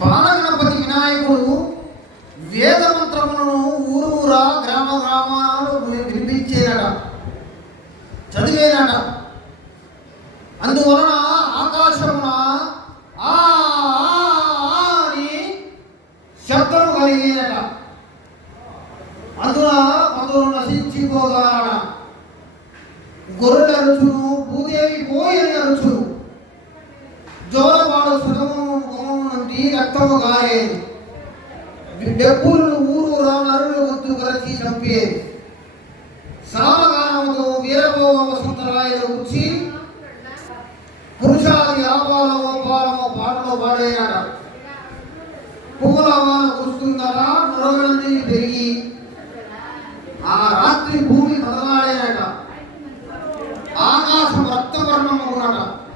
బాలగణపతి వినాయకుడు వేద మంత్రములను ఊరూరా గ్రామ గ్రామాలు వినిపించేనట, చదివేనట. అందువలన ఆకాశమున అని శబ్దము కలిగేనట. అందున పదులు నశించిపోగాడ. గొర్రెల అరుచును, భూదేవి పోయని అరుచును, జోలపాడు సుగమము నుండి రక్తము గారేది. డెప్పులను ఊరూరా నరులు వద్దు కలిసి చంపేది. సామగానముతో వీరభోగ వసంతరాయలు వచ్చి పురుషాది ఆపాలమో పాలమో పాటలో పాడేనట. పువ్వుల వాన కురుస్తుందట, నరులందరినీ పెరిగి